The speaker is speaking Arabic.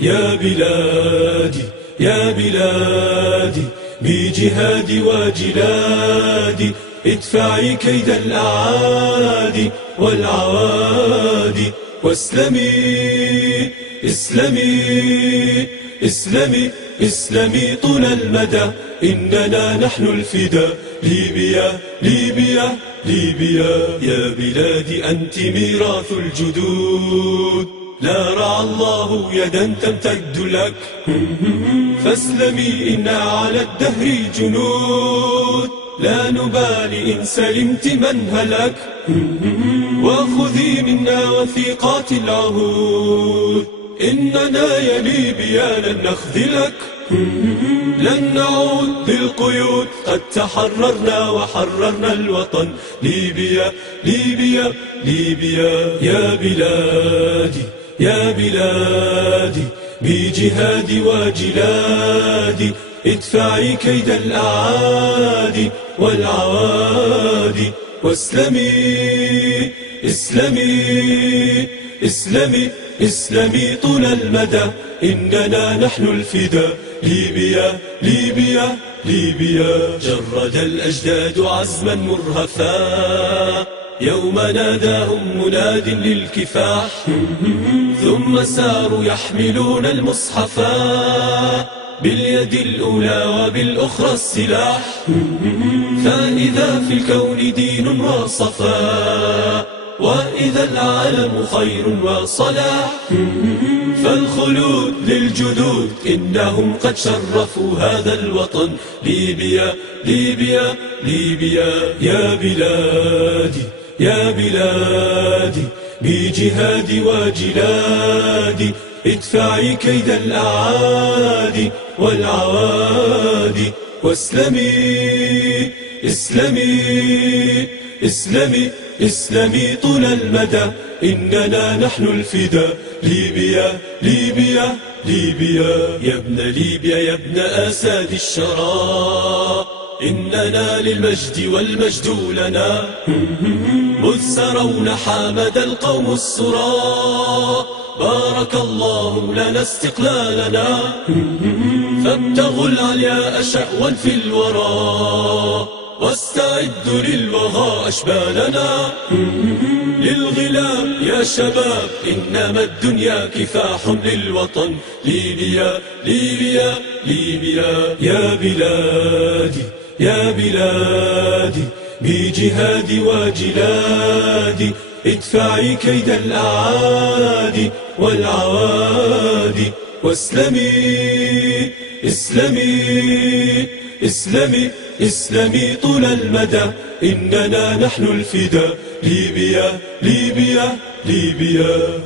يا بلادي يا بلادي بجهادي وجلادي ادفعي كيد الأعادي والعوادي واسلمي اسلمي اسلمي اسلمي طول المدى إننا نحن الفدا. ليبيا ليبيا ليبيا يا بلادي أنت ميراث الجدود، لا رعى الله يدا تمتد لك، فاسلمي إنا على الدهر جنود، لا نبالي إن سلمت من هلك، وخذي منا وثيقات العهود، إننا يا ليبيا لن نخذلك، لن نعود للقيود، قد تحررنا وحررنا الوطن. ليبيا ليبيا ليبيا يا بلادي يا بلادي بجهادي وجلادي ادفعي كيد الأعادي والعوادي واسلمي اسلمي اسلمي اسلمي طول المدى إننا نحن الفدا. ليبيا ليبيا ليبيا جرد الأجداد عزما مرهفا يوم ناداهم مناد للكفاح، ثم ساروا يحملون المصحفا باليد الأولى وبالأخرى السلاح، فإذا في الكون دين وصفا وإذا العالم خير وصلاح، فالخلود للجدود إنهم قد شرفوا هذا الوطن. ليبيا ليبيا ليبيا يا بلادي يا بلادي بجهادي وجلادي ادفعي كيد الأعادي والعوادي واسلمي اسلمي اسلمي اسلمي طول المدى إننا نحن الفدا. ليبيا ليبيا ليبيا يا ابن ليبيا يا ابن أساد الشرى، إننا للمجد والمجد لنا، مذ سرون حامد القوم السرى، بارك الله لنا استقلالنا، فابتغوا العلياء شأوا في الورى، واستعدوا للوغى أشبالنا، للغلاب يا شباب إنما الدنيا كفاح للوطن. ليبيا ليبيا ليبيا يا بلادي يا بلادي بجهادي وجلادي ادفعي كيد الأعادي والعوادي واسلمي اسلمي اسلمي اسلمي طول المدى إننا نحن الفدا. ليبيا ليبيا ليبيا